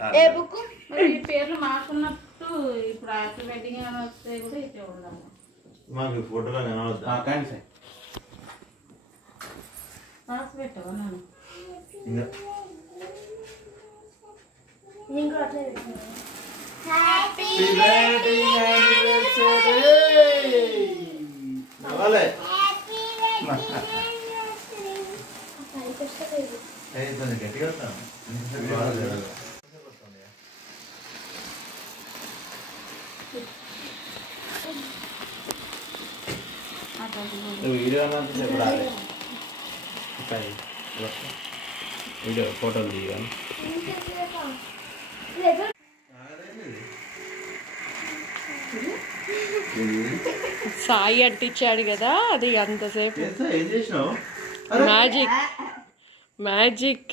ఏ book మరి ఈ పేర్లు మాకున్నట్టు ఇప్పుడు హ్యాపీ వెడ్డింగ్ అని వస్తే కూడా ఇట్లా ఉండాలి. మాకు ఫోటోలో కనవద్దా కానీ సార్ రాసి పెట్టవా నన్ను నేను కూడా అట్లే పెట్టాను. హ్యాపీ వెడ్డింగ్ యానివర్సరీ నవాలే ఏ కొంచెం గట్టిగా వస్తాను వీడియో చెప్పు రాలే వీడియో ఫోటోలు తీయాలి. సాయి అంటించాడు కదా అది అంతసేపు ఏం చేసినావు మ్యాజిక్ మ్యాజిక్